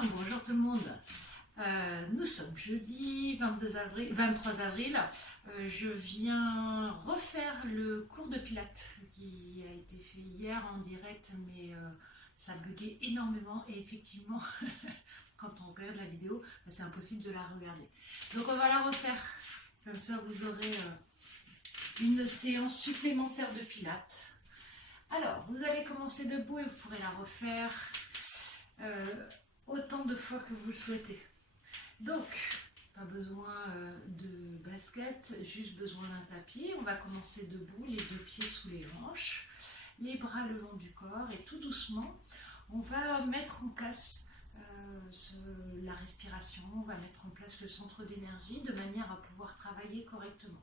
Bien, bonjour tout le monde. Nous sommes jeudi 23 avril. Je viens refaire le cours de Pilates qui a été fait hier en direct, mais ça buguait énormément et effectivement, quand on regarde la vidéo, c'est impossible de la regarder. Donc on va la refaire. Comme ça, vous aurez une séance supplémentaire de Pilates. Alors, vous allez commencer debout et vous pourrez la refaire autant de fois que vous le souhaitez. Donc, pas besoin de basket, juste besoin d'un tapis. On va commencer debout, les deux pieds sous les hanches, les bras le long du corps et tout doucement, on va mettre en place la respiration, on va mettre en place le centre d'énergie de manière à pouvoir travailler correctement.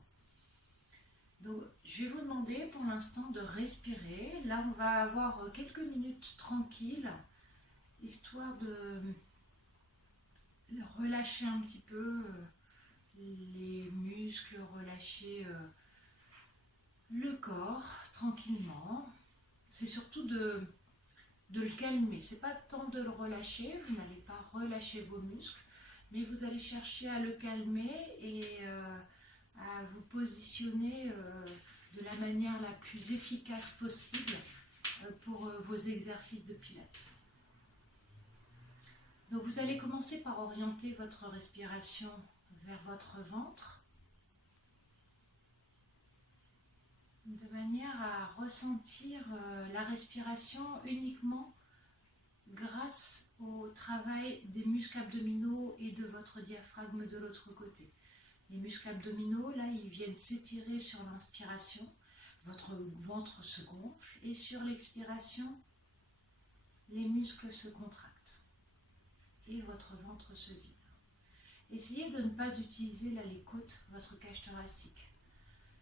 Donc, je vais vous demander pour l'instant de respirer. Là, on va avoir quelques minutes tranquilles, histoire de relâcher un petit peu les muscles, relâcher le corps tranquillement. C'est surtout de le calmer. C'est pas tant de le relâcher, vous n'allez pas relâcher vos muscles, mais vous allez chercher à le calmer et à vous positionner de la manière la plus efficace possible pour vos exercices de pilates. Donc vous allez commencer par orienter votre respiration vers votre ventre, de manière à ressentir la respiration uniquement grâce au travail des muscles abdominaux et de votre diaphragme de l'autre côté. Les muscles abdominaux, là, ils viennent s'étirer sur l'inspiration, votre ventre se gonfle et sur l'expiration, les muscles se contractent et votre ventre se vide. Essayez de ne pas utiliser là les côtes, votre cage thoracique.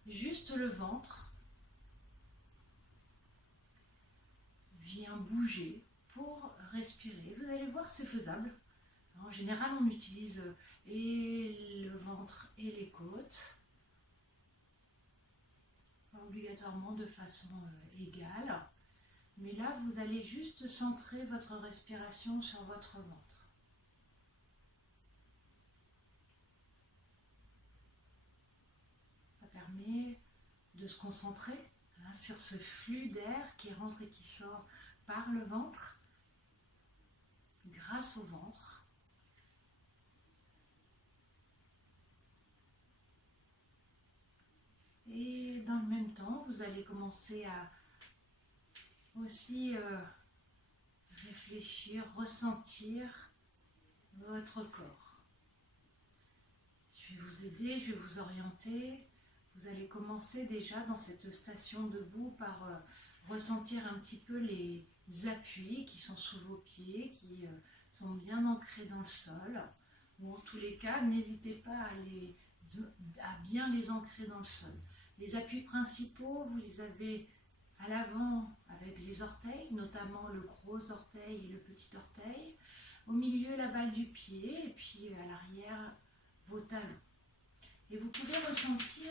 Juste le ventre vient bouger pour respirer. Vous allez voir, c'est faisable. En général, on utilise et le ventre et les côtes, pas obligatoirement de façon égale. Mais là, vous allez juste centrer votre respiration sur votre ventre. Ça permet de se concentrer sur ce flux d'air qui rentre et qui sort par le ventre, grâce au ventre. Et dans le même temps, vous allez commencer à aussi réfléchir, ressentir votre corps. Je vais vous aider, je vais vous orienter. Vous allez commencer déjà dans cette station debout par ressentir un petit peu les appuis qui sont sous vos pieds, qui sont bien ancrés dans le sol. Ou en tous les cas, n'hésitez pas à bien les ancrer dans le sol. Les appuis principaux, vous les avez à l'avant avec les orteils, notamment le gros orteil et le petit orteil. Au milieu, la balle du pied et puis à l'arrière, vos talons. Et vous pouvez ressentir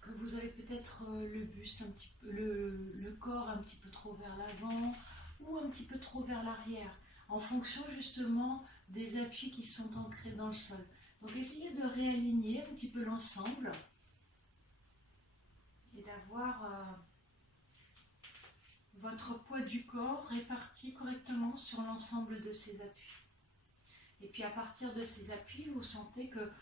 que vous avez peut-être le buste un petit peu, le corps un petit peu trop vers l'avant ou un petit peu trop vers l'arrière, en fonction justement des appuis qui sont ancrés dans le sol. Donc essayez de réaligner un petit peu l'ensemble et d'avoir votre poids du corps réparti correctement sur l'ensemble de ces appuis. Et puis à partir de ces appuis, vous sentez que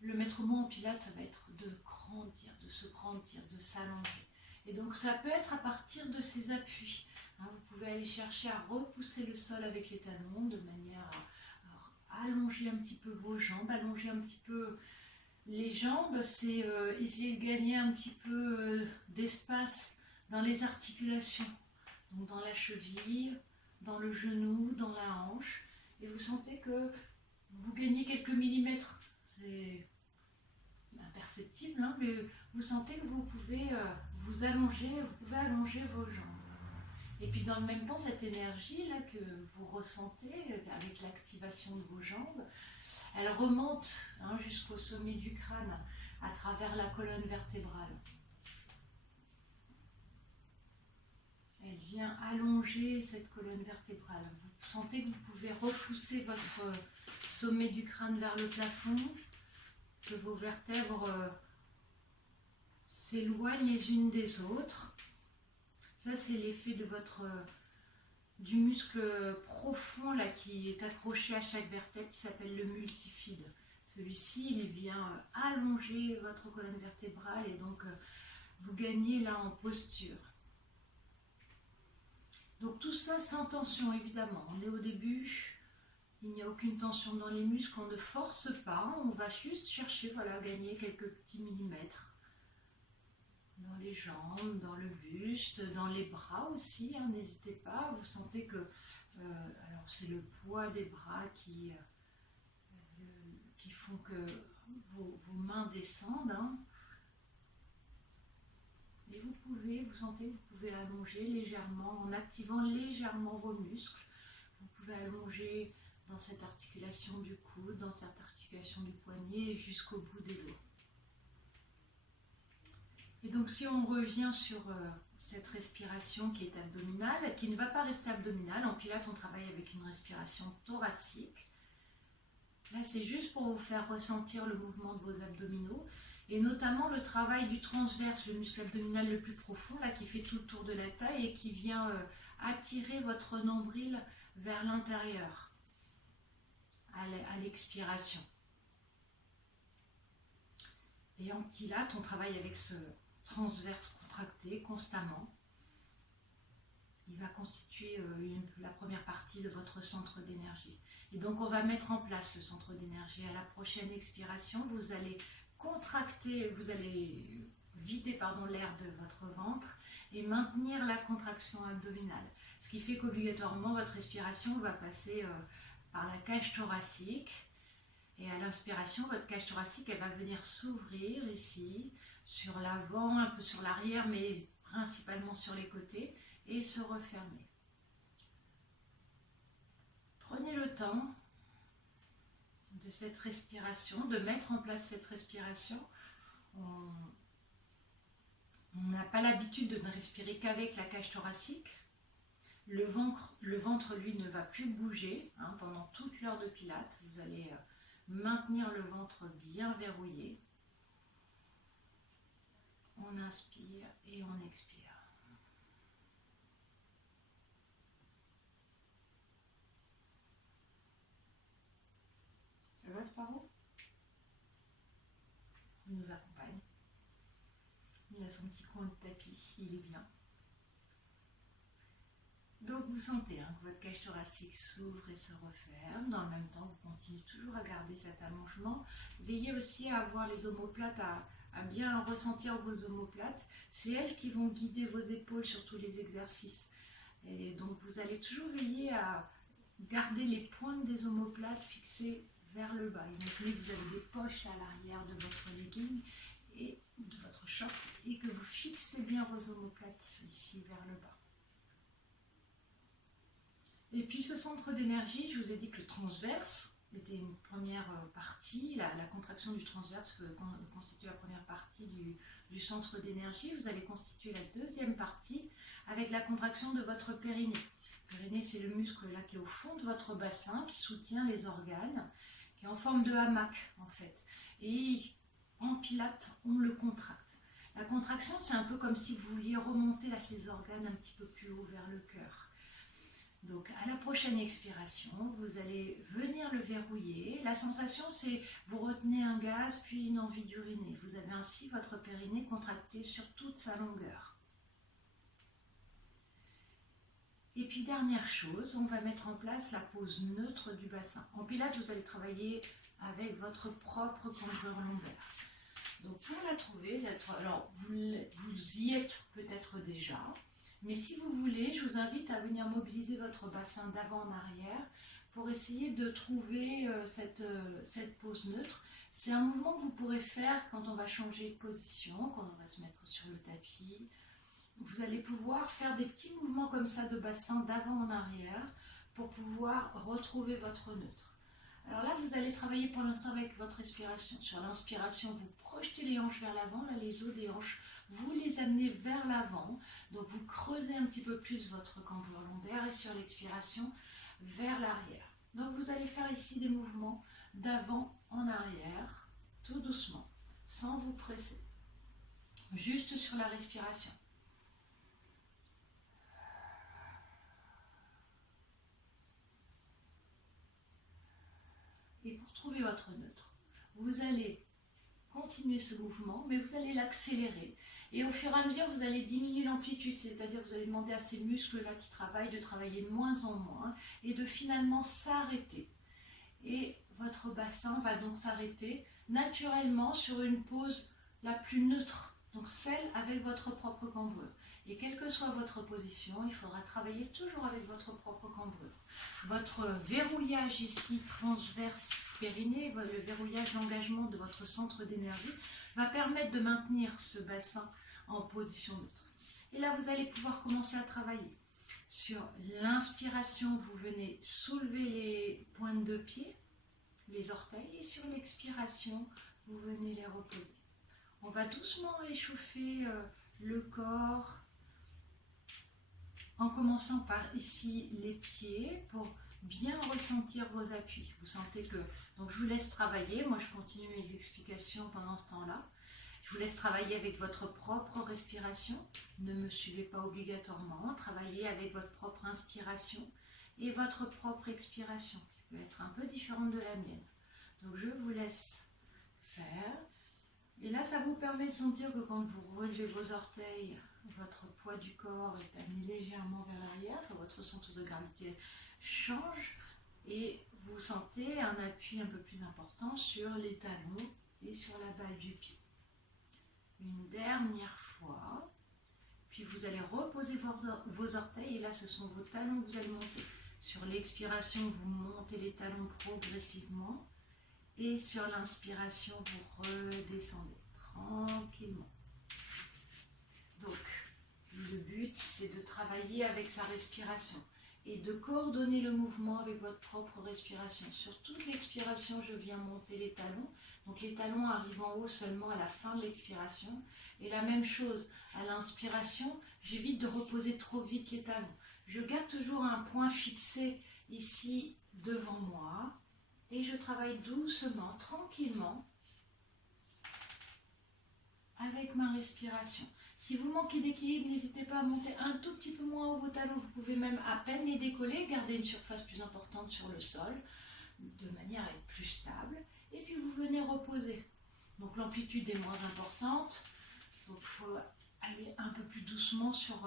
le maître mot en pilates, ça va être de grandir, de se grandir, de s'allonger. Et donc ça peut être à partir de ces appuis. Vous pouvez aller chercher à repousser le sol avec les talons de manière à allonger un petit peu vos jambes, allonger un petit peu les jambes, c'est essayer de gagner un petit peu d'espace dans les articulations, donc dans la cheville, dans le genou, dans la hanche, et vous sentez que vous gagnez quelques millimètres, c'est imperceptible, mais vous sentez que vous pouvez vous allonger, vous pouvez allonger vos jambes. Et puis dans le même temps, cette énergie là que vous ressentez avec l'activation de vos jambes, elle remonte jusqu'au sommet du crâne à travers la colonne vertébrale. Elle vient allonger cette colonne vertébrale. Vous sentez que vous pouvez repousser votre sommet du crâne vers le plafond, que vos vertèbres s'éloignent les unes des autres. Ça, c'est l'effet de du muscle profond là, qui est accroché à chaque vertèbre, qui s'appelle le multifide. Celui-ci, il vient allonger votre colonne vertébrale et donc vous gagnez là en posture. Donc tout ça sans tension, évidemment. On est au début, il n'y a aucune tension dans les muscles, on ne force pas, on va juste chercher, voilà, à gagner quelques petits millimètres. Dans les jambes, dans le buste, dans les bras aussi, hein, n'hésitez pas. Vous sentez que alors c'est le poids des bras qui font que vos mains descendent. Hein. Et vous sentez que vous pouvez allonger légèrement, en activant légèrement vos muscles. Vous pouvez allonger dans cette articulation du coude, dans cette articulation du poignet, jusqu'au bout des doigts. Et donc si on revient sur cette respiration qui est abdominale, qui ne va pas rester abdominale, en pilates on travaille avec une respiration thoracique. Là c'est juste pour vous faire ressentir le mouvement de vos abdominaux, et notamment le travail du transverse, le muscle abdominal le plus profond, là qui fait tout le tour de la taille et qui vient attirer votre nombril vers l'intérieur, à l'expiration. Et en pilates on travaille avec ce transverse contracté constamment. Il va constituer la première partie de votre centre d'énergie. Et donc on va mettre en place le centre d'énergie. À la prochaine expiration, vous allez contracter, vous allez vider l'air de votre ventre et maintenir la contraction abdominale. Ce qui fait qu'obligatoirement votre respiration va passer par la cage thoracique. Et à l'inspiration, votre cage thoracique, elle va venir s'ouvrir ici, sur l'avant, un peu sur l'arrière, mais principalement sur les côtés, et se refermer. Prenez le temps de cette respiration, de mettre en place cette respiration. On n'a pas l'habitude de ne respirer qu'avec la cage thoracique. Le ventre, lui, ne va plus bouger hein, pendant toute l'heure de pilates. Vous allez maintenir le ventre bien verrouillé. On inspire et on expire. Ça va, Sparrow? Il nous accompagne. Il a son petit coin de tapis, il est bien. Donc vous sentez hein, que votre cage thoracique s'ouvre et se referme. Dans le même temps, vous continuez toujours à garder cet allongement. Veillez aussi à avoir les omoplates, à bien ressentir vos omoplates. C'est elles qui vont guider vos épaules sur tous les exercices. Et donc vous allez toujours veiller à garder les pointes des omoplates fixées vers le bas. Imaginez que vous avez des poches à l'arrière de votre legging et de votre short et que vous fixez bien vos omoplates ici vers le bas. Et puis ce centre d'énergie, je vous ai dit que le transverse était une première partie, la contraction du transverse constitue la première partie du centre d'énergie. Vous allez constituer la deuxième partie avec la contraction de votre périnée. Le périnée, c'est le muscle là qui est au fond de votre bassin, qui soutient les organes, qui est en forme de hamac en fait. Et en pilates, on le contracte. La contraction, c'est un peu comme si vous vouliez remonter là, ces organes un petit peu plus haut vers le cœur. Donc à la prochaine expiration, vous allez venir le verrouiller. La sensation, c'est vous retenez un gaz puis une envie d'uriner. Vous avez ainsi votre périnée contracté sur toute sa longueur. Et puis dernière chose, on va mettre en place la pose neutre du bassin. En pilates, vous allez travailler avec votre propre cambrure lombaire. Donc pour la trouver, alors vous y êtes peut-être déjà. Mais si vous voulez, je vous invite à venir mobiliser votre bassin d'avant en arrière pour essayer de trouver cette pose neutre. C'est un mouvement que vous pourrez faire quand on va changer de position, quand on va se mettre sur le tapis. Vous allez pouvoir faire des petits mouvements comme ça de bassin d'avant en arrière pour pouvoir retrouver votre neutre. Alors là, vous allez travailler pour l'instant avec votre respiration. Sur l'inspiration, vous projetez les hanches vers l'avant, là les os des hanches, vous les amenez vers l'avant. Donc vous creusez un petit peu plus votre cambrure lombaire et sur l'expiration, vers l'arrière. Donc vous allez faire ici des mouvements d'avant en arrière, tout doucement, sans vous presser. Juste sur la respiration. Et pour trouver votre neutre, vous allez continuer ce mouvement, mais vous allez l'accélérer. Et au fur et à mesure, vous allez diminuer l'amplitude, c'est-à-dire vous allez demander à ces muscles-là qui travaillent de travailler de moins en moins et de finalement s'arrêter. Et votre bassin va donc s'arrêter naturellement sur une pose la plus neutre, donc celle avec votre propre cambrure. Et quelle que soit votre position, il faudra travailler toujours avec votre propre cambrure. Votre verrouillage ici, transverse périnée, le verrouillage d'engagement de votre centre d'énergie, va permettre de maintenir ce bassin en position neutre. Et là, vous allez pouvoir commencer à travailler. Sur l'inspiration, vous venez soulever les pointes de pied, les orteils, et sur l'expiration, vous venez les reposer. On va doucement échauffer le corps, en commençant par ici les pieds pour bien ressentir vos appuis. Vous sentez que... Donc je vous laisse travailler, moi je continue mes explications pendant ce temps-là. Je vous laisse travailler avec votre propre respiration. Ne me suivez pas obligatoirement, travaillez avec votre propre inspiration et votre propre expiration, qui peut être un peu différente de la mienne. Donc je vous laisse faire. Et là, ça vous permet de sentir que quand vous relevez vos orteils, votre poids du corps est amené légèrement vers l'arrière, votre centre de gravité change et vous sentez un appui un peu plus important sur les talons et sur la balle du pied. Une dernière fois, puis vous allez reposer vos orteils et là, ce sont vos talons que vous allez monter. Sur l'expiration, vous montez les talons progressivement. Et sur l'inspiration, vous redescendez tranquillement. Donc, le but, c'est de travailler avec sa respiration et de coordonner le mouvement avec votre propre respiration. Sur toute l'expiration, je viens monter les talons. Donc, les talons arrivent en haut seulement à la fin de l'expiration. Et la même chose, à l'inspiration, j'évite de reposer trop vite les talons. Je garde toujours un point fixé ici devant moi. Et je travaille doucement, tranquillement, avec ma respiration. Si vous manquez d'équilibre, n'hésitez pas à monter un tout petit peu moins haut vos talons. Vous pouvez même à peine les décoller, garder une surface plus importante sur le sol, de manière à être plus stable. Et puis vous venez reposer. Donc l'amplitude est moins importante. Donc il faut aller un peu plus doucement sur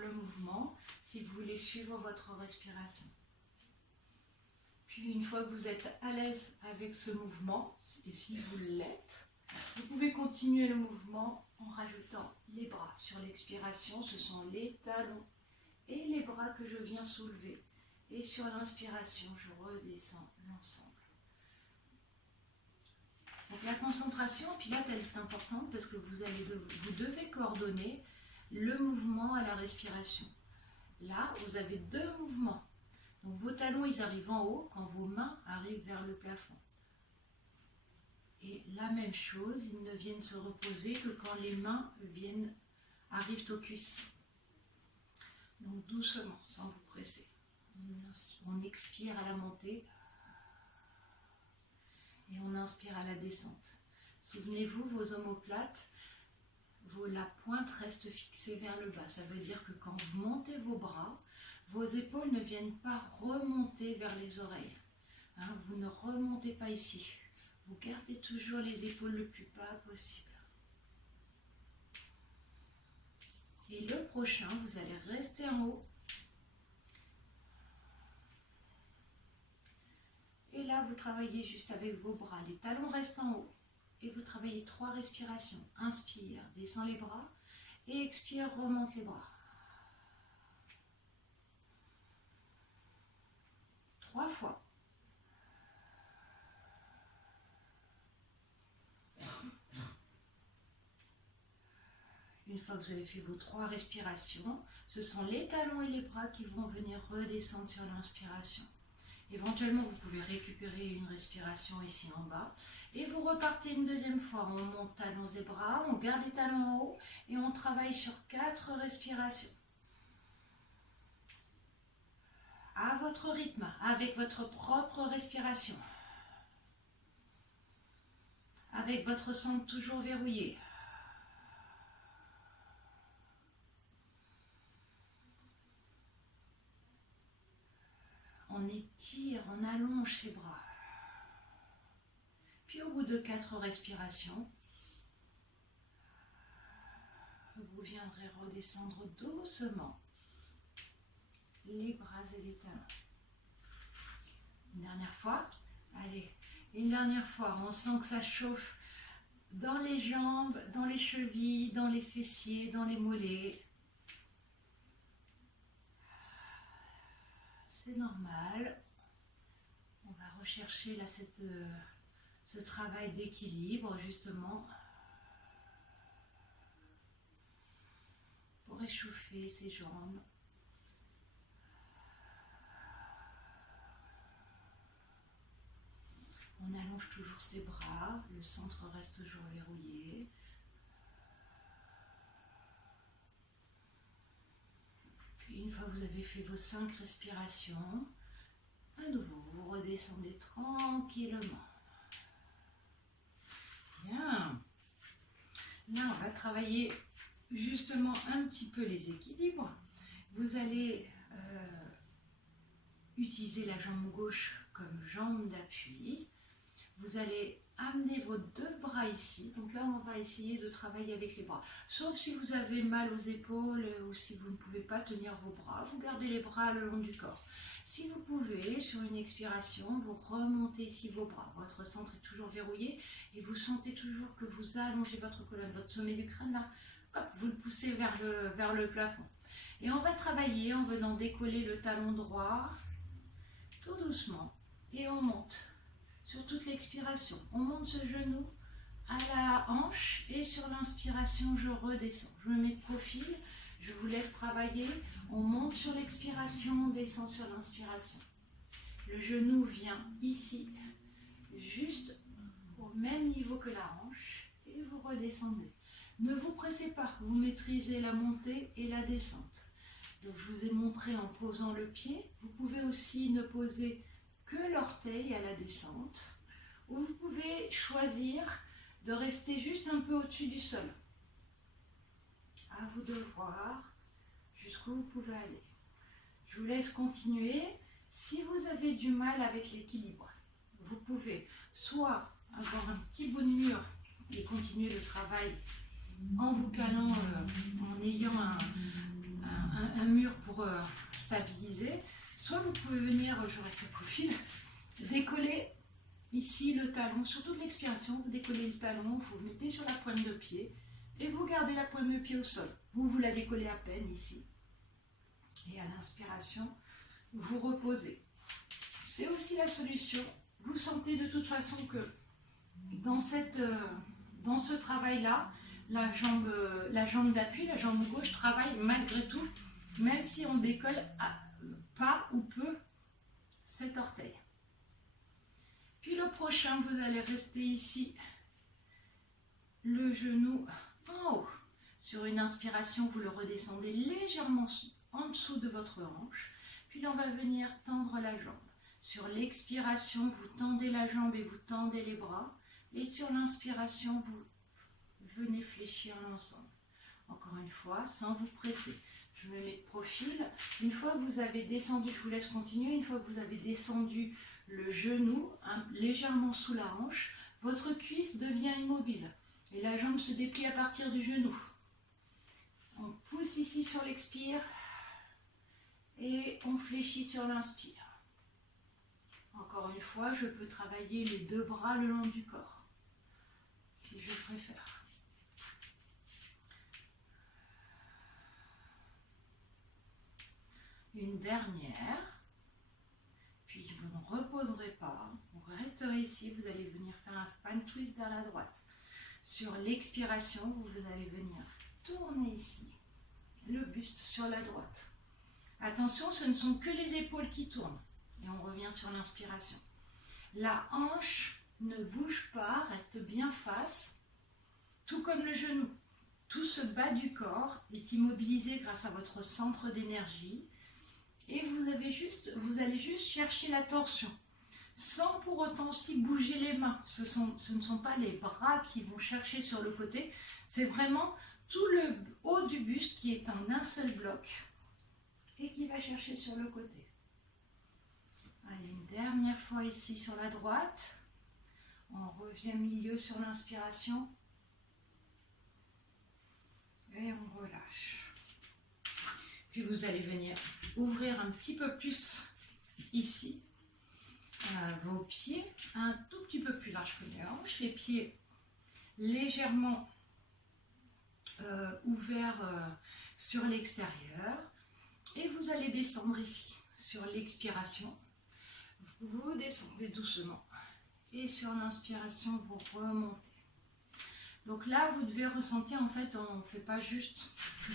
le mouvement si vous voulez suivre votre respiration. Puis une fois que vous êtes à l'aise avec ce mouvement, et si vous l'êtes, vous pouvez continuer le mouvement en rajoutant les bras. Sur l'expiration, ce sont les talons et les bras que je viens soulever. Et sur l'inspiration, je redescends l'ensemble. Donc la concentration en pilates, elle est importante parce que vous devez coordonner le mouvement à la respiration. Là, vous avez deux mouvements. Donc vos talons, ils arrivent en haut quand vos mains arrivent vers le plafond. Et la même chose, ils ne viennent se reposer que quand les mains arrivent aux cuisses. Donc doucement, sans vous presser. On expire à la montée et on inspire à la descente. Souvenez-vous, vos omoplates, la pointe reste fixée vers le bas. Ça veut dire que quand vous montez vos bras, vos épaules ne viennent pas remonter vers les oreilles. Vous ne remontez pas ici. Vous gardez toujours les épaules le plus bas possible. Et le prochain, vous allez rester en haut. Et là, vous travaillez juste avec vos bras. Les talons restent en haut. Et vous travaillez 3 respirations. Inspire, descend les bras. Et expire, remonte les bras. 3 fois. Une fois que vous avez fait vos 3 respirations, ce sont les talons et les bras qui vont venir redescendre sur l'inspiration. Éventuellement, vous pouvez récupérer une respiration ici en bas. Et vous repartez une deuxième fois. On monte talons et bras, on garde les talons en haut et on travaille sur 4 respirations. À votre rythme, avec votre propre respiration. Avec votre centre toujours verrouillé. On étire, on allonge ses bras. Puis au bout de 4 respirations, vous viendrez redescendre doucement les bras et les talons. Une dernière fois, allez, une dernière fois, on sent que ça chauffe dans les jambes, dans les chevilles, dans les fessiers, dans les mollets. C'est normal. On va rechercher là ce travail d'équilibre justement pour réchauffer ses jambes. On allonge toujours ses bras, le centre reste toujours verrouillé. Puis une fois que vous avez fait vos 5 respirations, à nouveau, vous redescendez tranquillement. Bien. Là, on va travailler justement un petit peu les équilibres. Vous allez utiliser la jambe gauche comme jambe d'appui. Vous allez amener vos 2 bras ici. Donc là, on va essayer de travailler avec les bras. Sauf si vous avez mal aux épaules ou si vous ne pouvez pas tenir vos bras. Vous gardez les bras le long du corps. Si vous pouvez, sur une expiration, vous remontez ici vos bras. Votre centre est toujours verrouillé et vous sentez toujours que vous allongez votre colonne, votre sommet du crâne là. Hop, vous le poussez vers le plafond. Et on va travailler en venant décoller le talon droit tout doucement. Et on monte. Sur toute l'expiration, on monte ce genou à la hanche et sur l'inspiration, je redescends. Je me mets de profil, je vous laisse travailler. On monte sur l'expiration, on descend sur l'inspiration. Le genou vient ici, juste au même niveau que la hanche et vous redescendez. Ne vous pressez pas, vous maîtrisez la montée et la descente. Donc je vous ai montré en posant le pied. Vous pouvez aussi ne poser que l'orteil à la descente, ou vous pouvez choisir de rester juste un peu au-dessus du sol. À vous de voir jusqu'où vous pouvez aller. Je vous laisse continuer. Si vous avez du mal avec l'équilibre, vous pouvez soit avoir un petit bout de mur et continuer le travail en vous calant, en ayant un mur pour stabiliser. Soit vous pouvez venir, je reste au profil, décoller ici le talon, sur toute l'expiration, vous décollez le talon, vous le mettez sur la pointe de pied et vous gardez la pointe de pied au sol. Vous la décollez à peine ici. Et à l'inspiration, vous reposez. C'est aussi la solution. Vous sentez de toute façon que dans ce travail-là, la jambe d'appui, la jambe gauche travaille malgré tout, même si on décolle pas ou peu cet orteil. Puis le prochain, vous allez rester ici, le genou en haut. Sur une inspiration, vous le redescendez légèrement en dessous de votre hanche. Puis là, on va venir tendre la jambe. Sur l'expiration, vous tendez la jambe et vous tendez les bras. Et sur l'inspiration, vous venez fléchir l'ensemble. Encore une fois, sans vous presser. Je me mets de profil. Une fois que vous avez descendu, je vous laisse continuer, une fois que vous avez descendu le genou légèrement sous la hanche, votre cuisse devient immobile et la jambe se déplie à partir du genou. On pousse ici sur l'expire et on fléchit sur l'inspire. Encore une fois, je peux travailler les 2 bras le long du corps, si je préfère. Une dernière, puis vous ne reposerez pas, vous resterez ici, vous allez venir faire un spine twist vers la droite. Sur l'expiration, vous allez venir tourner ici, le buste sur la droite. Attention, ce ne sont que les épaules qui tournent. Et on revient sur l'inspiration. La hanche ne bouge pas, reste bien face, tout comme le genou. Tout ce bas du corps est immobilisé grâce à votre centre d'énergie. Et vous allez juste chercher la torsion, sans pour autant aussi bouger les mains. Ce ne sont pas les bras qui vont chercher sur le côté, c'est vraiment tout le haut du buste qui est en un seul bloc et qui va chercher sur le côté. Allez, une dernière fois ici sur la droite. On revient milieu sur l'inspiration. Et on relâche. Puis vous allez venir ouvrir un petit peu plus ici vos pieds, un tout petit peu plus large que les hanches. Les pieds légèrement ouverts sur l'extérieur. Et vous allez descendre ici sur l'expiration. Vous descendez doucement. Et sur l'inspiration, vous remontez. Donc là, vous devez ressentir, en fait, on ne fait pas juste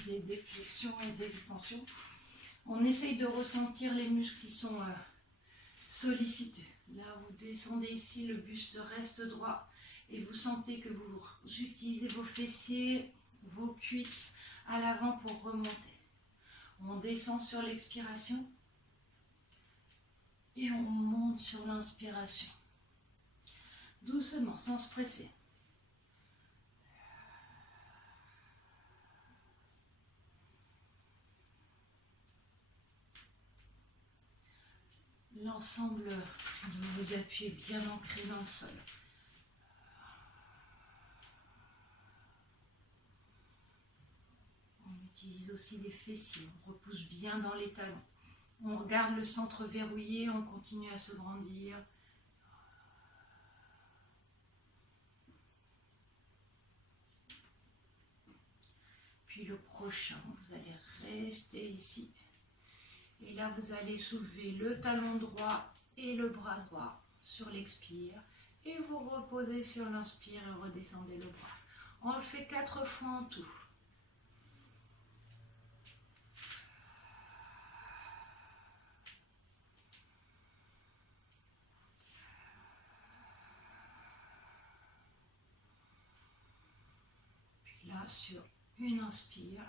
des flexions et des extensions. On essaye de ressentir les muscles qui sont sollicités. Là, vous descendez ici, le buste reste droit. Et vous sentez que vous utilisez vos fessiers, vos cuisses à l'avant pour remonter. On descend sur l'expiration. Et on monte sur l'inspiration. Doucement, sans se presser. L'ensemble de vos appuis est bien ancré dans le sol. On utilise aussi des fessiers, on repousse bien dans les talons. On regarde le centre verrouillé, on continue à se grandir. Puis le prochain, vous allez rester ici. Et là, vous allez soulever le talon droit et le bras droit sur l'expire. Et vous reposez sur l'inspire et redescendez le bras. On le fait 4 fois en tout. Puis là, sur une inspire,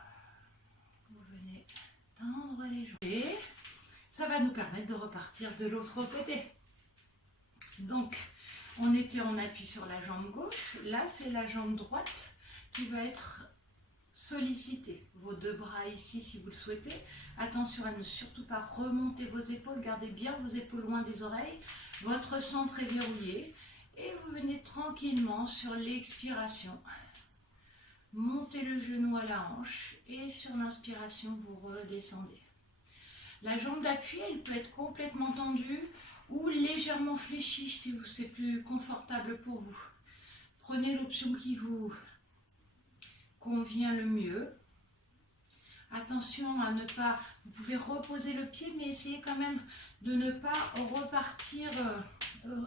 vous venez tendre les jambes. Et ça va nous permettre de repartir de l'autre côté. Donc, on était en appui sur la jambe gauche. Là, c'est la jambe droite qui va être sollicitée. Vos 2 bras ici, si vous le souhaitez. Attention à ne surtout pas remonter vos épaules. Gardez bien vos épaules loin des oreilles. Votre centre est verrouillé. Et vous venez tranquillement sur l'expiration. Montez le genou à la hanche. Et sur l'inspiration, vous redescendez. La jambe d'appui, elle peut être complètement tendue ou légèrement fléchie si c'est plus confortable pour vous. Prenez l'option qui vous convient le mieux. Attention à ne pas, vous pouvez reposer le pied, mais essayez quand même de ne pas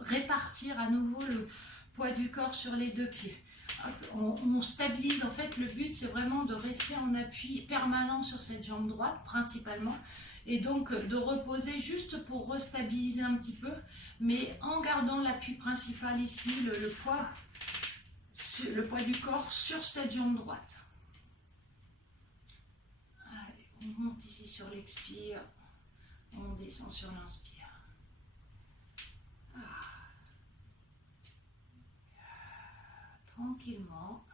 répartir à nouveau le poids du corps sur les 2 pieds. On stabilise, en fait, le but c'est vraiment de rester en appui permanent sur cette jambe droite principalement. Et donc de reposer juste pour restabiliser un petit peu, mais en gardant l'appui principal ici, le poids du corps sur cette jambe droite. Allez, on monte ici sur l'expire, on descend sur l'inspire. Tranquillement.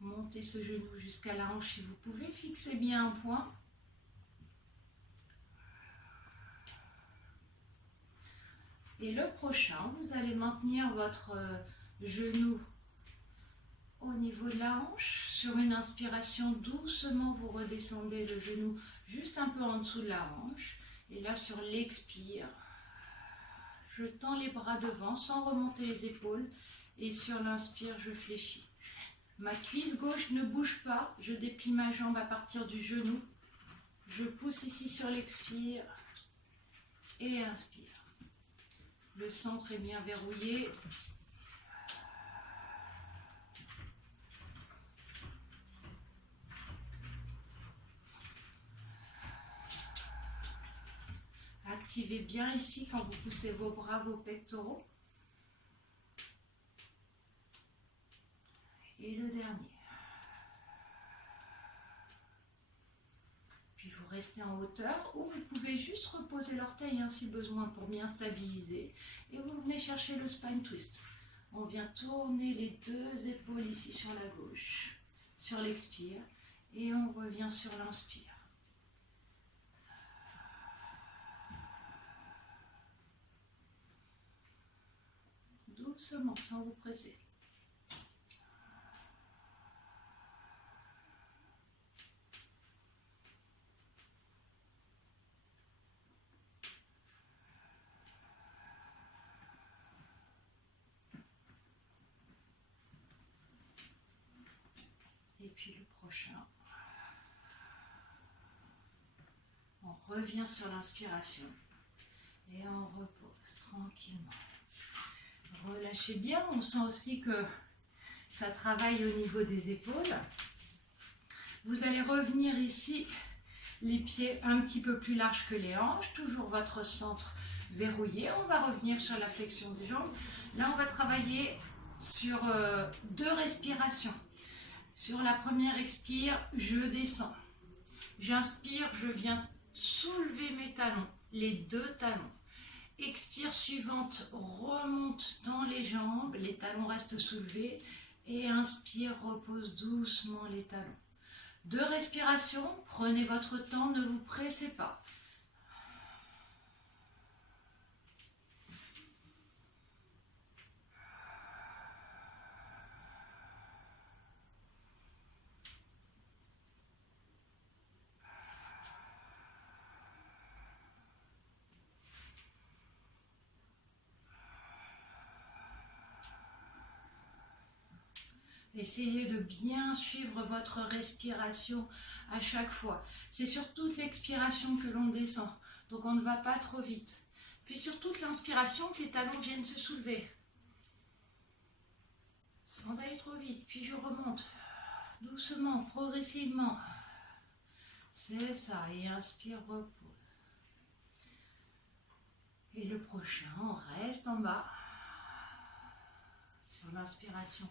Montez ce genou jusqu'à la hanche si vous pouvez, fixez bien un point. Et le prochain, vous allez maintenir votre genou au niveau de la hanche. Sur une inspiration, doucement, vous redescendez le genou juste un peu en dessous de la hanche. Et là, sur l'expire, je tends les bras devant sans remonter les épaules. Et sur l'inspire, je fléchis. Ma cuisse gauche ne bouge pas. Je déplie ma jambe à partir du genou. Je pousse ici sur l'expire. Et inspire. Le centre est bien verrouillé. Activez bien ici quand vous poussez vos bras, vos pectoraux. Et le dernier. Puis vous restez en hauteur ou vous pouvez juste reposer l'orteil si besoin pour bien stabiliser. Et vous venez chercher le spine twist. On vient tourner les deux épaules ici sur la gauche, sur l'expire. Et on revient sur l'inspire. Doucement, sans vous presser. Et puis le prochain. On revient sur l'inspiration et on repose tranquillement. Relâchez bien, on sent aussi que ça travaille au niveau des épaules. Vous allez revenir ici, les pieds un petit peu plus larges que les hanches, toujours votre centre verrouillé. On va revenir sur la flexion des jambes. Là, on va travailler sur 2 respirations. Sur la première expire, je descends. J'inspire, je viens soulever mes talons, les 2 talons. Expire suivante, remonte dans les jambes, les talons restent soulevés. Et inspire, repose doucement les talons. 2 respirations, prenez votre temps, ne vous pressez pas. Essayez de bien suivre votre respiration à chaque fois. C'est sur toute l'expiration que l'on descend, donc on ne va pas trop vite. Puis sur toute l'inspiration que les talons viennent se soulever. Sans aller trop vite, puis je remonte doucement, progressivement. C'est ça, et inspire, repose. Et le prochain, on reste en bas sur l'inspiration.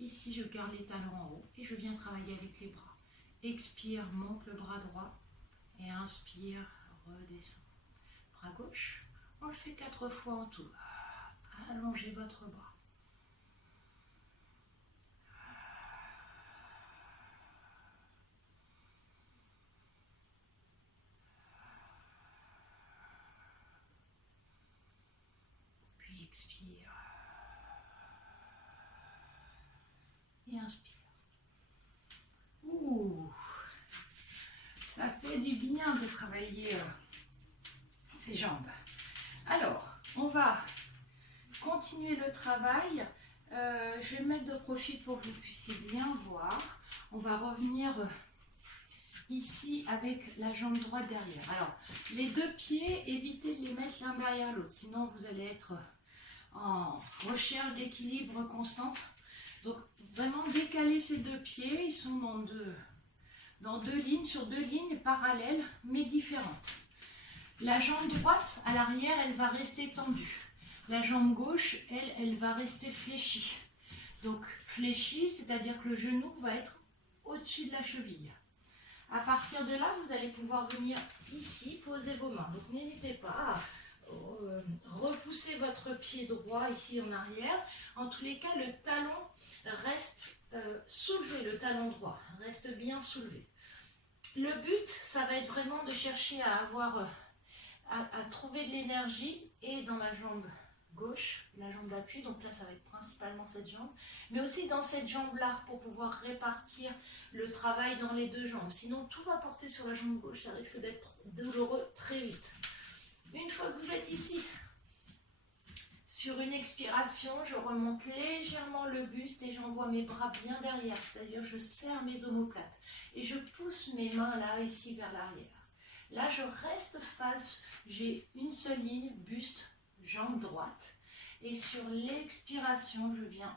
Ici, je garde les talons en haut et je viens travailler avec les bras. Expire, monte le bras droit et inspire, redescend. Bras gauche, on le fait 4 fois en tout. Allongez votre bras. Puis expire. Et inspire. Ouh, ça fait du bien de travailler ces jambes. Alors, on va continuer le travail. Je vais me mettre de profil pour que vous puissiez bien voir. On va revenir ici avec la jambe droite derrière. Alors, les 2 pieds, évitez de les mettre l'un derrière l'autre, sinon vous allez être en recherche d'équilibre constante. Donc, vraiment décaler ces 2 pieds, ils sont dans 2 lignes, sur 2 lignes parallèles, mais différentes. La jambe droite, à l'arrière, elle va rester tendue. La jambe gauche, elle va rester fléchie. Donc, fléchie, c'est-à-dire que le genou va être au-dessus de la cheville. À partir de là, vous allez pouvoir venir ici, poser vos mains. Donc, n'hésitez pas à repousser votre pied droit ici en arrière. En tous les cas, le talon reste soulevé, le talon droit reste bien soulevé. Le but, ça va être vraiment de chercher à avoir, à trouver de l'énergie et dans la jambe gauche, la jambe d'appui, donc là ça va être principalement cette jambe, mais aussi dans cette jambe-là pour pouvoir répartir le travail dans les 2 jambes. Sinon tout va porter sur la jambe gauche, ça risque d'être douloureux très vite. Une fois que vous êtes ici, sur une expiration, je remonte légèrement le buste et j'envoie mes bras bien derrière, c'est-à-dire je serre mes omoplates et je pousse mes mains là, ici vers l'arrière. Là, je reste face, j'ai une seule ligne, buste, jambe droite. Et sur l'expiration, je viens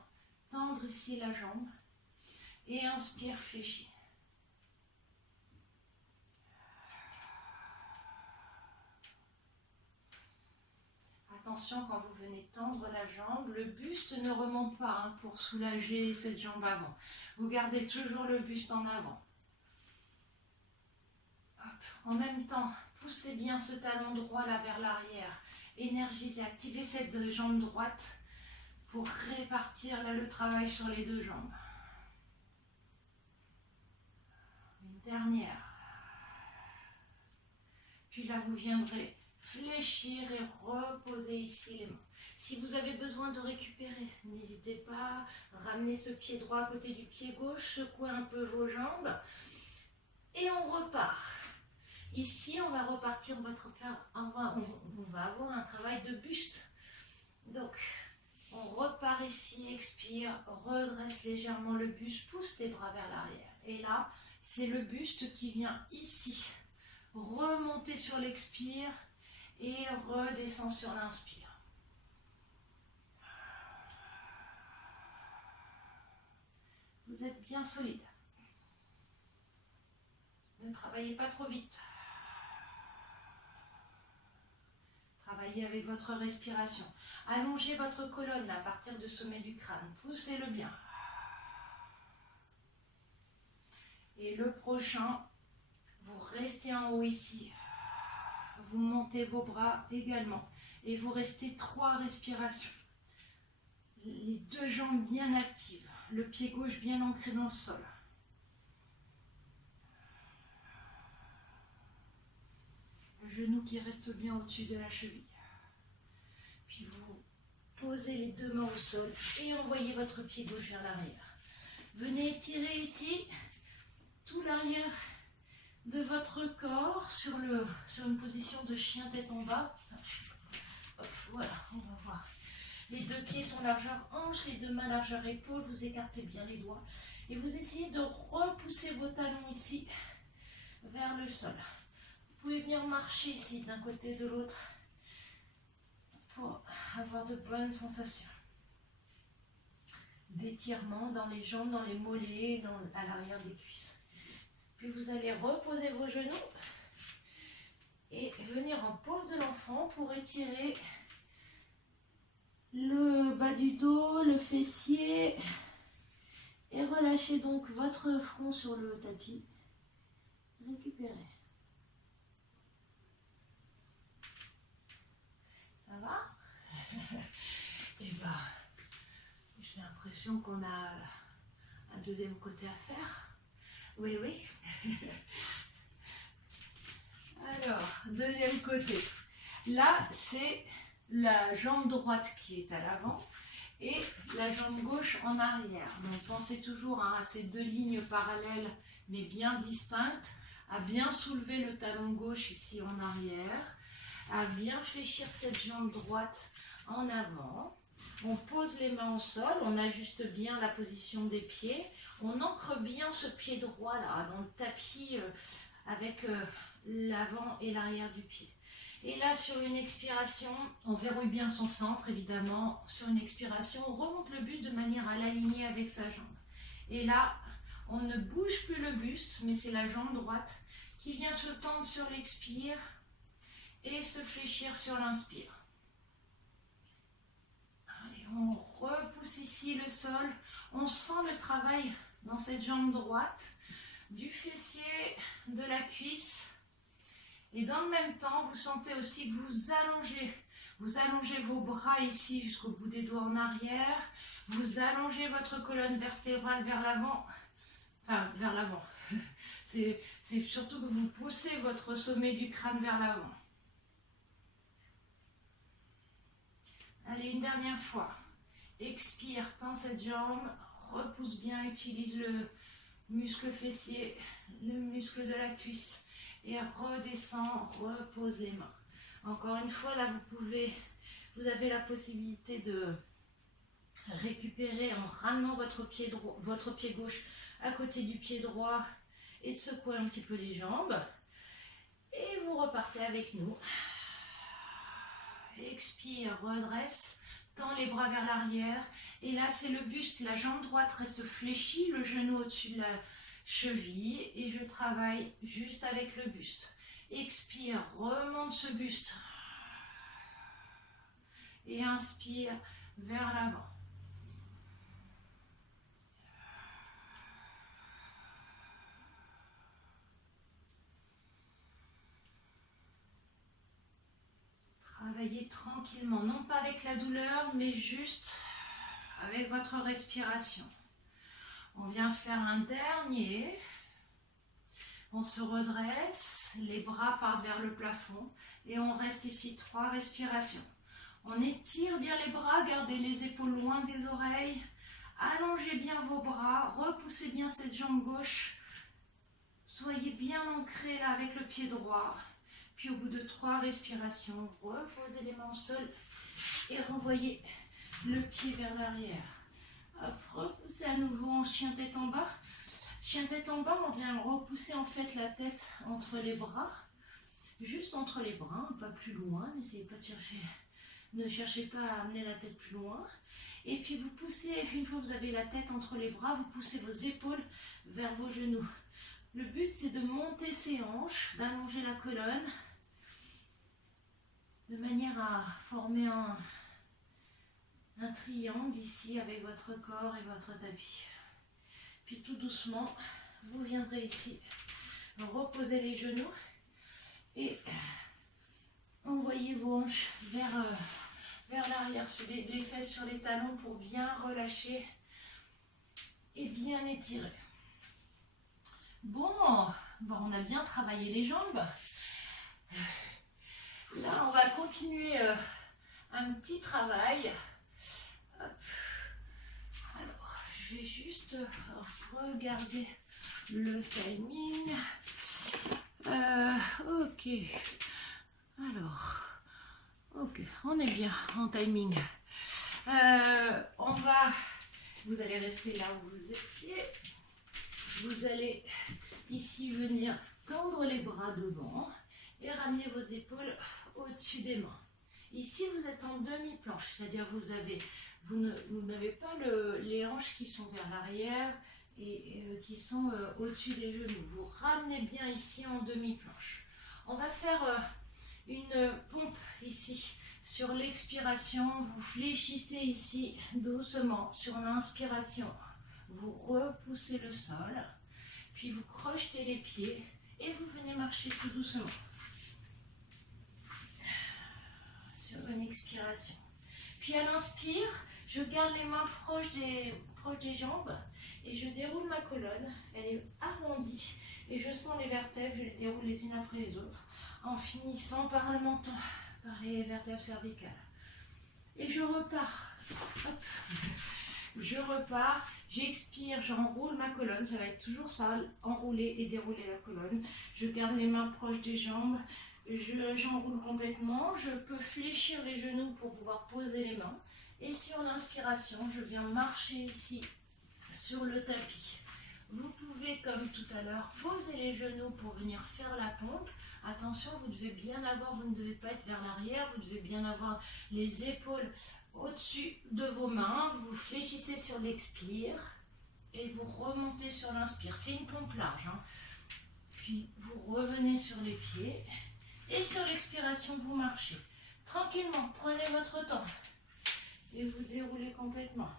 tendre ici la jambe et inspire, fléchir. attention quand vous venez tendre la jambe, le buste ne remonte pas hein, pour soulager cette jambe avant. Vous gardez toujours le buste en avant. Hop. En même temps, poussez bien ce talon droit là vers l'arrière. Énergisez, activez cette jambe droite pour répartir là le travail sur les deux jambes. Une dernière. Puis là, vous viendrez fléchir et reposer ici les mains. Si vous avez besoin de récupérer, n'hésitez pas, ramenez ce pied droit à côté du pied gauche, secouez un peu vos jambes et on repart. Ici, on va repartir, on va avoir un travail de buste. Donc, on repart ici, expire, redresse légèrement le buste, pousse tes bras vers l'arrière. Et là, c'est le buste qui vient ici, remonter sur l'expire et redescend sur l'inspire. Vous êtes bien solide. Ne travaillez pas trop vite. Travaillez avec votre respiration. Allongez votre colonne là, à partir du sommet du crâne. Poussez-le bien. Et le prochain, vous restez en haut ici. Vous montez vos bras également. Et vous restez 3 respirations. Les deux jambes bien actives. Le pied gauche bien ancré dans le sol. Le genou qui reste bien au-dessus de la cheville. Puis vous posez les deux mains au sol et envoyez votre pied gauche vers l'arrière. Venez étirer ici tout l'arrière de votre corps sur une position de chien tête en bas. Hop, voilà, on va voir. Les deux pieds sont largeur hanche, les deux mains largeur épaule. Vous écartez bien les doigts et vous essayez de repousser vos talons ici vers le sol. Vous pouvez venir marcher ici d'un côté de l'autre pour avoir de bonnes sensations d'étirement dans les jambes, dans les mollets, à l'arrière des cuisses. Puis vous allez reposer vos genoux et venir en pose de l'enfant pour étirer le bas du dos, le fessier et relâchez donc votre front sur le tapis. Récupérez. Ça va? Eh ben, j'ai l'impression qu'on a un deuxième côté à faire. Oui, oui. Alors, deuxième côté. Là, c'est la jambe droite qui est à l'avant et la jambe gauche en arrière. Donc, pensez toujours à ces deux lignes parallèles mais bien distinctes, à bien soulever le talon gauche ici en arrière, à bien fléchir cette jambe droite en avant. On pose les mains au sol, on ajuste bien la position des pieds, on ancre bien ce pied droit là dans le tapis avec l'avant et l'arrière du pied. Et là, sur une expiration, on verrouille bien son centre, évidemment. Sur une expiration, on remonte le buste de manière à l'aligner avec sa jambe. Et là, on ne bouge plus le buste, mais c'est la jambe droite qui vient se tendre sur l'expire et se fléchir sur l'inspire. Allez, on repousse ici le sol. On sent le travail dans cette jambe droite, du fessier, de la cuisse. Et dans le même temps, vous sentez aussi que vous allongez vos bras ici jusqu'au bout des doigts en arrière. Vous allongez votre colonne vertébrale vers l'avant. Enfin, vers l'avant. C'est surtout que vous poussez votre sommet du crâne vers l'avant. Allez, une dernière fois. Expire, tends cette jambe. Repousse bien, utilise le muscle fessier, le muscle de la cuisse. Et redescend, repose les mains. Encore une fois, là, vous avez la possibilité de récupérer en ramenant votre pied gauche à côté du pied droit et de secouer un petit peu les jambes. Et vous repartez avec nous. Expire, redresse, tend les bras vers l'arrière. Et là, c'est le buste, la jambe droite reste fléchie, le genou au-dessus de la cheville et je travaille juste avec le buste. Expire, remonte ce buste. Et inspire vers l'avant. Travaillez tranquillement, non pas avec la douleur, mais juste avec votre respiration. On vient faire un dernier. On se redresse, les bras partent vers le plafond et on reste ici 3 respirations. On étire bien les bras, gardez les épaules loin des oreilles. Allongez bien vos bras, repoussez bien cette jambe gauche. Soyez bien ancrés là avec le pied droit. Puis au bout de 3 respirations, reposez les mains au sol et renvoyez le pied vers l'arrière. Repoussez à nouveau en chien tête en bas. Chien tête en bas, on vient repousser en fait la tête entre les bras. Juste entre les bras, pas plus loin. N'essayez pas de chercher, ne cherchez pas à amener la tête plus loin. Et puis vous poussez, une fois que vous avez la tête entre les bras, vous poussez vos épaules vers vos genoux. Le but c'est de monter ses hanches, d'allonger la colonne, de manière à former un triangle ici avec votre corps et votre tapis. Puis tout doucement, vous viendrez ici, reposer les genoux et envoyez vos hanches vers l'arrière, les fesses sur les talons pour bien relâcher et bien étirer. Bon, on a bien travaillé les jambes. Là, on va continuer un petit travail. Hop. Alors, je vais juste regarder le timing. Ok. Alors, ok, on est bien en timing. Vous allez rester là où vous étiez. Vous allez ici venir tendre les bras devant et ramener vos épaules au-dessus des mains. Ici, vous êtes en demi-planche, c'est-à-dire vous n'avez pas les hanches qui sont vers l'arrière et qui sont au-dessus des genoux. Vous ramenez bien ici en demi-planche. On va faire une pompe ici. Sur l'expiration, vous fléchissez ici doucement. Sur l'inspiration, vous repoussez le sol, puis vous crochetez les pieds et vous venez marcher tout doucement. Sur une expiration. Puis à l'inspire, je garde les mains proches des jambes et je déroule ma colonne. Elle est arrondie et je sens les vertèbres, je les déroule les unes après les autres en finissant par le menton, par les vertèbres cervicales. Et je repars. Hop. Je repars, j'expire, j'enroule ma colonne, ça va être toujours ça, enrouler et dérouler la colonne. Je garde les mains proches des jambes, j'enroule complètement, je peux fléchir les genoux pour pouvoir poser les mains. Et sur l'inspiration, je viens marcher ici sur le tapis. Vous pouvez, comme tout à l'heure, poser les genoux pour venir faire la pompe. Attention, vous devez bien avoir, vous ne devez pas être vers l'arrière, vous devez bien avoir les épaules au-dessus de vos mains. Vous fléchissez sur l'expire et vous remontez sur l'inspire. C'est une pompe large. Puis vous revenez sur les pieds et sur l'expiration, vous marchez. Tranquillement, prenez votre temps et vous déroulez complètement.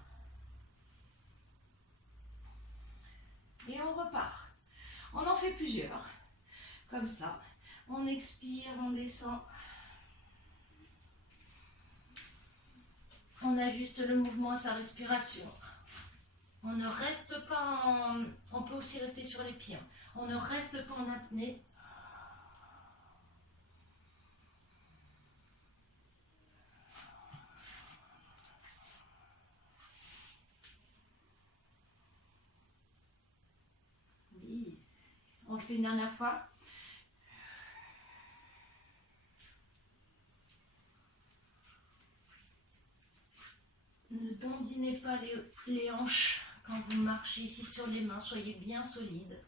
Et on repart. On en fait plusieurs, comme ça. On expire, on descend. On ajuste le mouvement à sa respiration. On ne reste pas on peut aussi rester sur les pieds. On ne reste pas en apnée. Oui. On le fait une dernière fois. Ne dandinez pas les hanches quand vous marchez ici sur les mains. Soyez bien solide.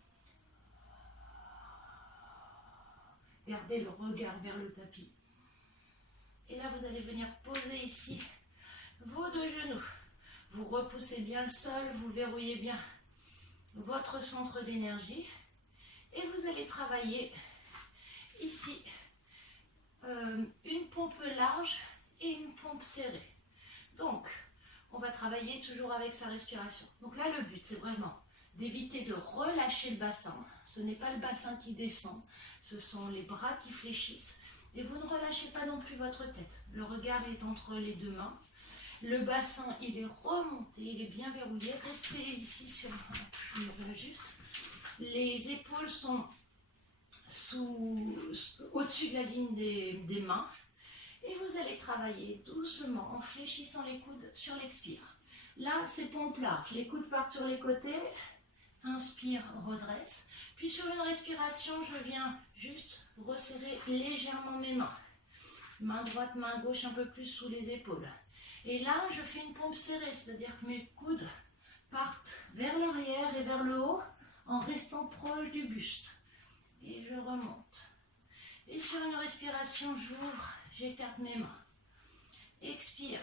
Gardez le regard vers le tapis. Et là, vous allez venir poser ici vos 2 genoux. Vous repoussez bien le sol, vous verrouillez bien votre centre d'énergie. Et vous allez travailler ici une pompe large et une pompe serrée. Donc, on va travailler toujours avec sa respiration. Donc là, le but, c'est vraiment d'éviter de relâcher le bassin. Ce n'est pas le bassin qui descend, ce sont les bras qui fléchissent. Et vous ne relâchez pas non plus votre tête. Le regard est entre les deux mains. Le bassin, il est remonté, il est bien verrouillé. Restez ici sur... Je me réajuste. Les épaules sont au-dessus de la ligne des mains. Et vous allez travailler doucement en fléchissant les coudes sur l'expire. Là, c'est pompe large. Les coudes partent sur les côtés. Inspire, redresse. Puis sur une respiration, je viens juste resserrer légèrement mes mains. Main droite, main gauche un peu plus sous les épaules. Et là, je fais une pompe serrée, c'est-à-dire que mes coudes partent vers l'arrière et vers le haut en restant proche du buste. Et je remonte. Et sur une respiration, j'ouvre, j'écarte mes mains. Expire.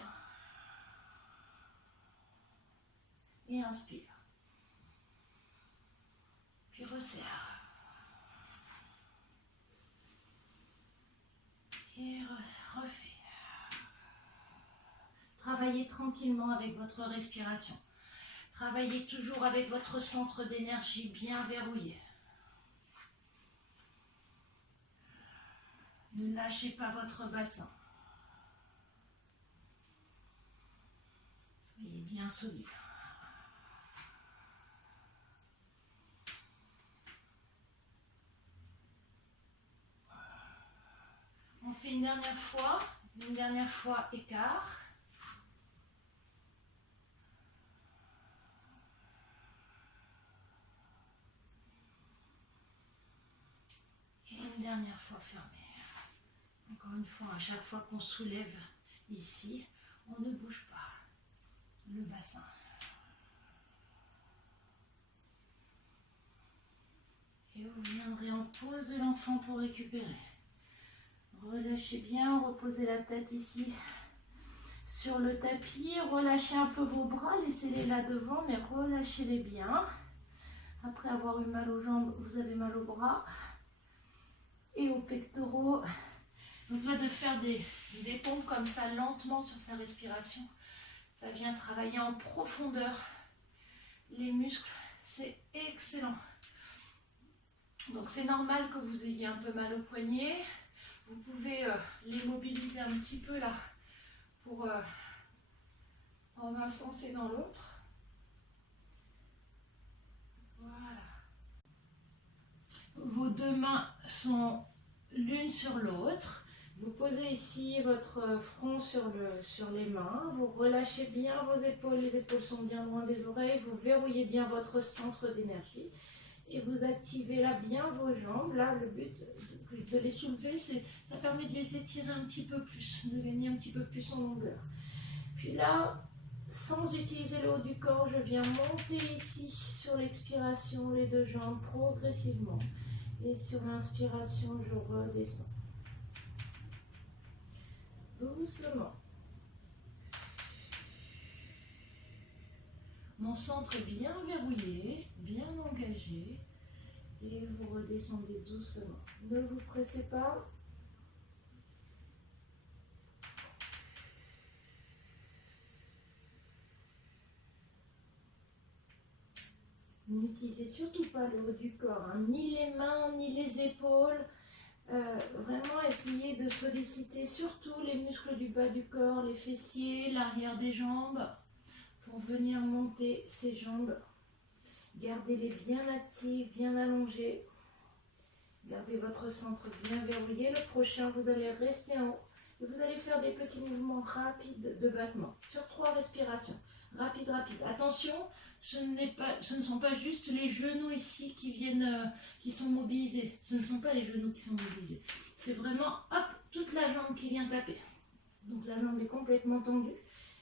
Et inspire. Puis resserre. Et refais. Travaillez tranquillement avec votre respiration. Travaillez toujours avec votre centre d'énergie bien verrouillé. Ne lâchez pas votre bassin. Soyez bien solide. On fait une dernière fois écart. Et une dernière fois fermée. Encore une fois, à chaque fois qu'on soulève ici, on ne bouge pas le bassin. Et vous viendrez en pose de l'enfant pour récupérer. Relâchez bien, reposez la tête ici sur le tapis. Relâchez un peu vos bras, laissez-les là devant, mais relâchez-les bien. Après avoir eu mal aux jambes, vous avez mal aux bras et aux pectoraux. Donc là, de faire des pompes comme ça, lentement sur sa respiration, ça vient travailler en profondeur les muscles. C'est excellent. Donc c'est normal que vous ayez un peu mal au poignet. Vous pouvez les mobiliser un petit peu là, pour dans un sens et dans l'autre. Voilà. Vos deux mains sont l'une sur l'autre. Vous posez ici votre front sur les mains. Vous relâchez bien vos épaules. Les épaules sont bien loin des oreilles. Vous verrouillez bien votre centre d'énergie. Et vous activez là bien vos jambes. Là, le but de les soulever, ça permet de les étirer un petit peu plus, de gagner un petit peu plus en longueur. Puis là, sans utiliser le haut du corps, je viens monter ici sur l'expiration, les deux jambes progressivement. Et sur l'inspiration, je redescends. Doucement. Mon centre est bien verrouillé, bien engagé. Et vous redescendez doucement. Ne vous pressez pas. N'utilisez surtout pas le haut du corps, hein. Ni les mains, ni les épaules. Vraiment essayez de solliciter surtout les muscles du bas du corps, les fessiers, l'arrière des jambes, pour venir monter ces jambes. Gardez-les bien actives, bien allongées. Gardez votre centre bien verrouillé. Le prochain, vous allez rester en haut et vous allez faire des petits mouvements rapides de battement sur 3 respirations. Rapide, rapide. Attention, ce ne sont pas juste les genoux ici qui sont mobilisés. Ce ne sont pas les genoux qui sont mobilisés. C'est vraiment, hop, toute la jambe qui vient taper. Donc la jambe est complètement tendue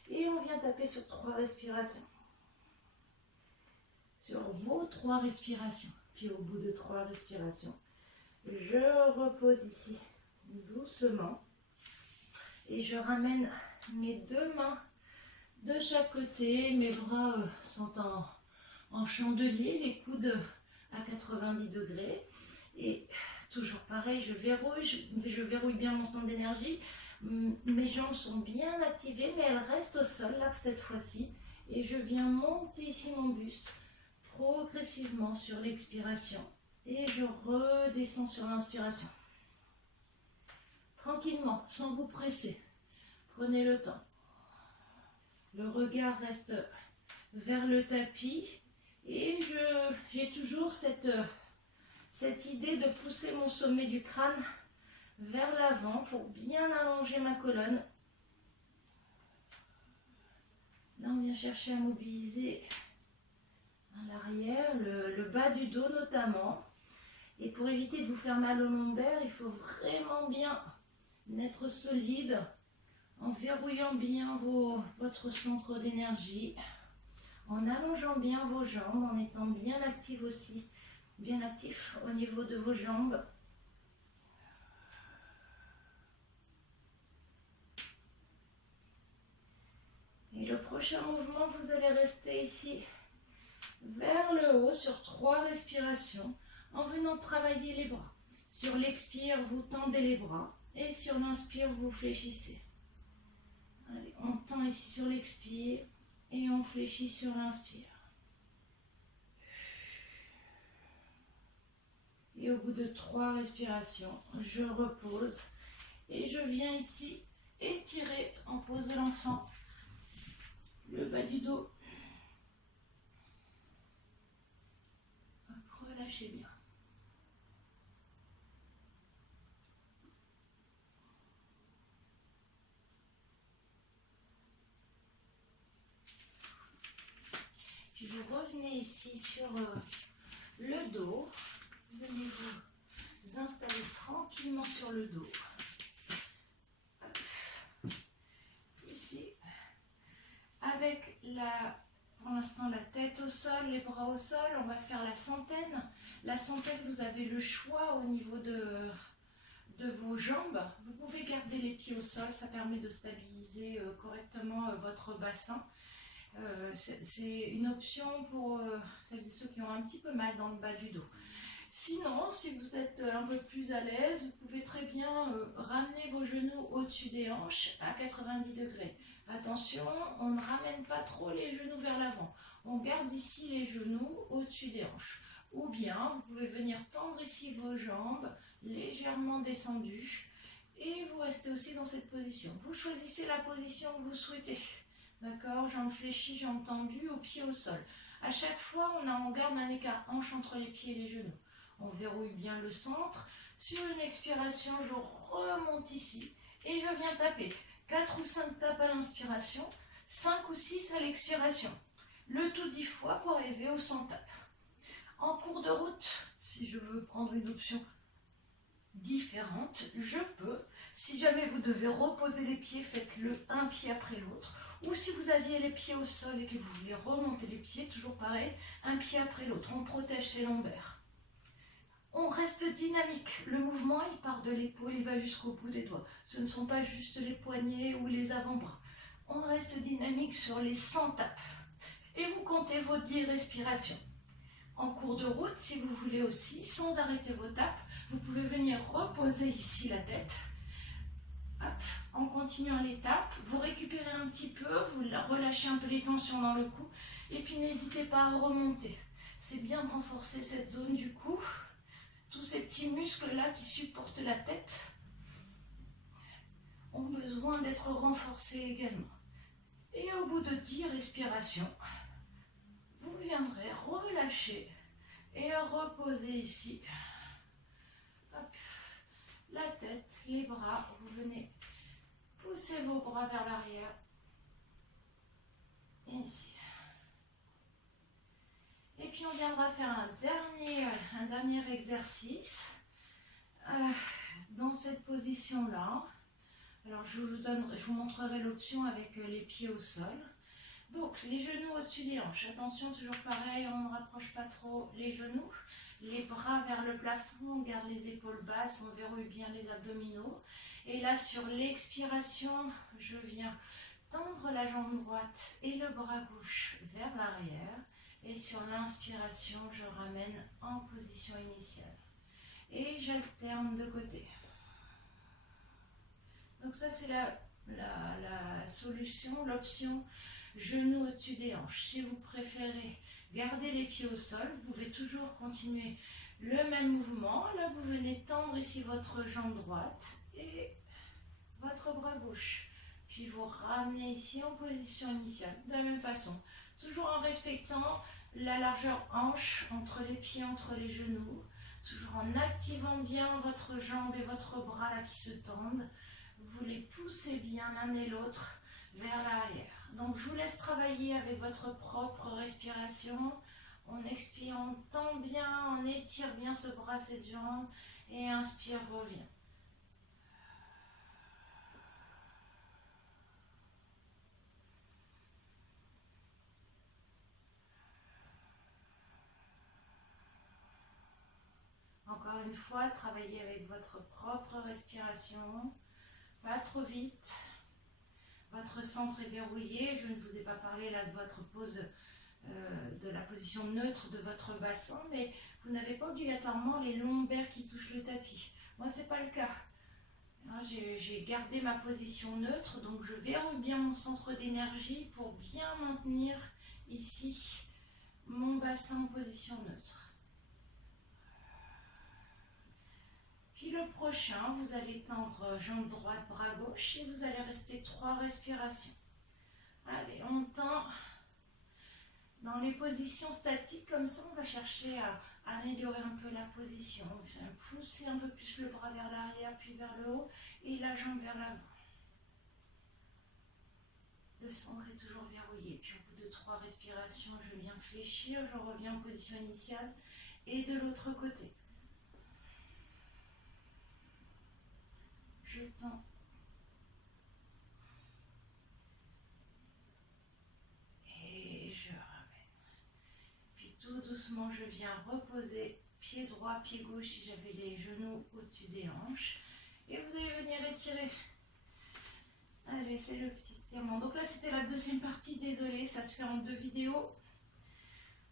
et on vient taper sur 3 respirations. Sur vos 3 respirations. Puis au bout de 3 respirations, je repose ici doucement et je ramène mes 2 mains de chaque côté. Mes bras sont en chandelier, les coudes à 90 degrés. Et toujours pareil, je verrouille bien mon centre d'énergie. Mes jambes sont bien activées, mais elles restent au sol, là, cette fois-ci. Et je viens monter ici mon buste, progressivement sur l'expiration. Et je redescends sur l'inspiration. Tranquillement, sans vous presser. Prenez le temps. Le regard reste vers le tapis. Et j'ai toujours cette idée de pousser mon sommet du crâne vers l'avant pour bien allonger ma colonne. Là, on vient chercher à mobiliser l'arrière, le bas du dos notamment. Et pour éviter de vous faire mal au lombaire, il faut vraiment bien être solide en verrouillant bien votre centre d'énergie, en allongeant bien vos jambes, en étant bien actif aussi, bien actif au niveau de vos jambes. Et le prochain mouvement, vous allez rester ici vers le haut sur 3 respirations en venant travailler les bras. Sur l'expire, vous tendez les bras et sur l'inspire, vous fléchissez. Allez, on tend ici sur l'expire et on fléchit sur l'inspire. Et au bout de 3 respirations, je repose et je viens ici étirer en pose de l'enfant le bas du dos. Relâchez bien. Puis vous revenez ici sur le dos. Venez vous installer tranquillement sur le dos. Ici, avec pour l'instant la tête au sol, les bras au sol, on va faire la centaine. La centaine, vous avez le choix au niveau de vos jambes. Vous pouvez garder les pieds au sol, ça permet de stabiliser correctement votre bassin. C'est une option pour celles et ceux qui ont un petit peu mal dans le bas du dos. Sinon, si vous êtes un peu plus à l'aise, vous pouvez très bien ramener vos genoux au-dessus des hanches à 90 degrés. Attention, on ne ramène pas trop les genoux vers l'avant. On garde ici les genoux au-dessus des hanches. Ou bien, vous pouvez venir tendre ici vos jambes, légèrement descendues. Et vous restez aussi dans cette position. Vous choisissez la position que vous souhaitez. D'accord, jambes fléchies, jambes tendues, aux pieds au sol. À chaque fois, on garde un écart hanche entre les pieds et les genoux. On verrouille bien le centre. Sur une expiration, je remonte ici et je viens taper. 4 ou 5 tapes à l'inspiration, 5 ou 6 à l'expiration. Le tout 10 fois pour arriver aux 100 tapes. En cours de route, si je veux prendre une option différente, je peux. Si jamais vous devez reposer les pieds, faites-le un pied après l'autre. Ou si vous aviez les pieds au sol et que vous voulez remonter les pieds, toujours pareil, un pied après l'autre. On protège ses lombaires. On reste dynamique. Le mouvement, il part de l'épaule, il va jusqu'au bout des doigts. Ce ne sont pas juste les poignets ou les avant-bras. On reste dynamique sur les 100 tapes. Et vous comptez vos 10 respirations. En cours de route, si vous voulez aussi, sans arrêter vos tapes, vous pouvez venir reposer ici la tête. Hop, en continuant les tapes, vous récupérez un petit peu, vous relâchez un peu les tensions dans le cou. Et puis n'hésitez pas à remonter. C'est bien de renforcer cette zone du cou. Tous ces petits muscles-là qui supportent la tête ont besoin d'être renforcés également. Et au bout de 10 respirations, vous viendrez relâcher et reposer ici. Hop, la tête, les bras, vous venez pousser vos bras vers l'arrière. Et ici. Et puis on viendra faire un dernier exercice dans cette position-là. Alors je vous montrerai l'option avec les pieds au sol. Donc les genoux au-dessus des hanches. Attention, toujours pareil, on ne rapproche pas trop les genoux. Les bras vers le plafond, on garde les épaules basses, on verrouille bien les abdominaux. Et là sur l'expiration, je viens tendre la jambe droite et le bras gauche vers l'arrière. Et sur l'inspiration, je ramène en position initiale. Et j'alterne de côté. Donc ça c'est la solution, l'option genou au-dessus des hanches. Si vous préférez garder les pieds au sol, vous pouvez toujours continuer le même mouvement. Là vous venez tendre ici votre jambe droite et votre bras gauche. Puis vous ramenez ici en position initiale, de la même façon. Toujours en respectant la largeur hanche entre les pieds, entre les genoux. Toujours en activant bien votre jambe et votre bras là qui se tendent. Vous les poussez bien l'un et l'autre vers l'arrière. Donc je vous laisse travailler avec votre propre respiration. On expire, on tend bien, on étire bien ce bras, cette jambe. Et inspire, revient. Encore une fois, travaillez avec votre propre respiration, pas trop vite. Votre centre est verrouillé. Je ne vous ai pas parlé là de votre pose, de la position neutre de votre bassin, mais vous n'avez pas obligatoirement les lombaires qui touchent le tapis. Moi, ce n'est pas le cas. J'ai gardé ma position neutre, donc je verrouille bien mon centre d'énergie pour bien maintenir ici mon bassin en position neutre. Puis le prochain, vous allez tendre jambe droite, bras gauche et vous allez rester 3 respirations. Allez, on tend dans les positions statiques, comme ça on va chercher à améliorer un peu la position. On va pousser un peu plus le bras vers l'arrière, puis vers le haut et la jambe vers l'avant. Le centre est toujours verrouillé. Puis au bout de 3 respirations, je viens fléchir, je reviens en position initiale et de l'autre côté. Je tends. Et je ramène. Puis tout doucement, je viens reposer pied droit, pied gauche si j'avais les genoux au-dessus des hanches. Et vous allez venir étirer. Allez, c'est le petit étirement. Donc là, c'était la deuxième partie. Désolée, ça se fait en 2 vidéos.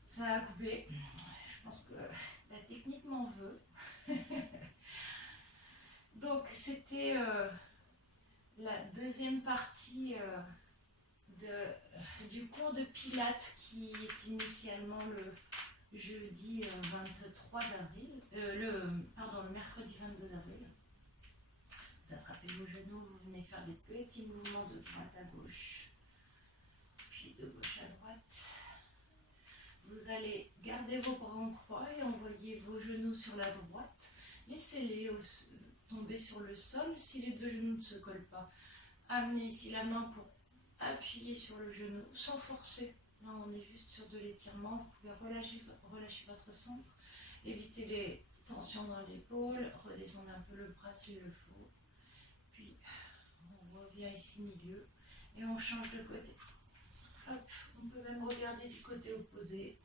Ça a coupé. Je pense que la technique m'en veut. Donc, c'était la deuxième partie du cours de Pilates qui est initialement le jeudi 23 avril, le mercredi 22 avril. Vous attrapez vos genoux, vous venez faire des petits mouvements de droite à gauche, puis de gauche à droite. Vous allez garder vos bras en croix et envoyer vos genoux sur la droite. Laissez-les tomber sur le sol si les 2 genoux ne se collent pas. Amenez ici la main pour appuyer sur le genou sans forcer. Là, on est juste sur de l'étirement. Vous pouvez relâcher votre centre. Évitez les tensions dans l'épaule. Redescendez un peu le bras s'il le faut. Puis, on revient ici milieu et on change de côté. Hop, on peut même regarder du côté opposé.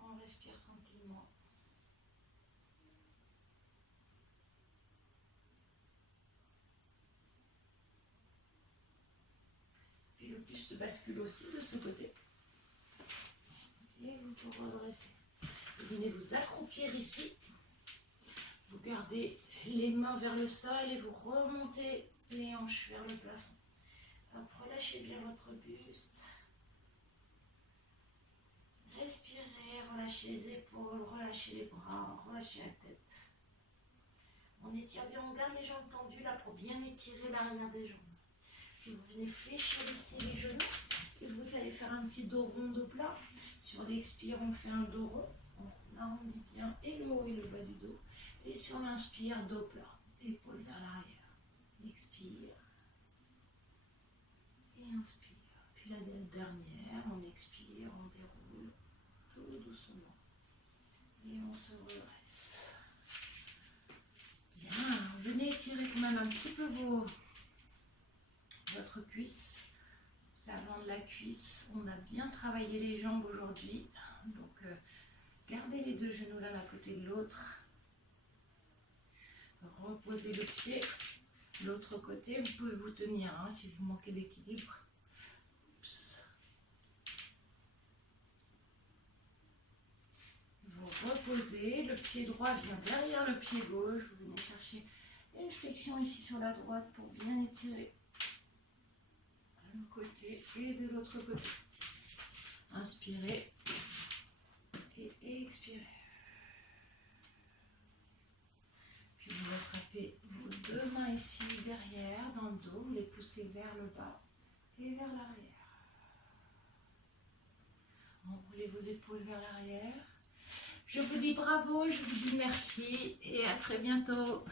On respire tranquillement. Puis le buste bascule aussi de ce côté. Et vous vous redressez. Vous venez vous accroupir ici. Vous gardez les mains vers le sol et vous remontez les hanches vers le plafond. Hop, relâchez bien votre buste. Respirez, relâchez les épaules, relâchez les bras, relâchez la tête. On étire bien, on garde les jambes tendues là pour bien étirer l'arrière des jambes. Puis vous venez fléchir ici les genoux et vous allez faire un petit dos rond, dos plat. Sur l'expire, on fait un dos rond. On arrondit bien et le haut et le bas du dos. Et sur l'inspire, dos plat, épaules vers l'arrière. Expire. Et inspire. Puis la dernière, on expire, on déroule tout doucement. Et on se redresse. Bien, venez étirer quand même un petit peu votre cuisse, l'avant de la cuisse. On a bien travaillé les jambes aujourd'hui. Donc, gardez les 2 genoux l'un à côté de l'autre. Reposez le pied. L'autre côté, vous pouvez vous tenir si vous manquez d'équilibre. Vous reposez, le pied droit vient derrière le pied gauche, vous venez chercher une flexion ici sur la droite pour bien étirer un côté et de l'autre côté. Inspirez et expirez. Puis vous attrapez vos deux mains ici derrière, dans le dos, vous les poussez vers le bas et vers l'arrière. Enroulez vos épaules vers l'arrière. Je vous dis bravo, je vous dis merci et à très bientôt.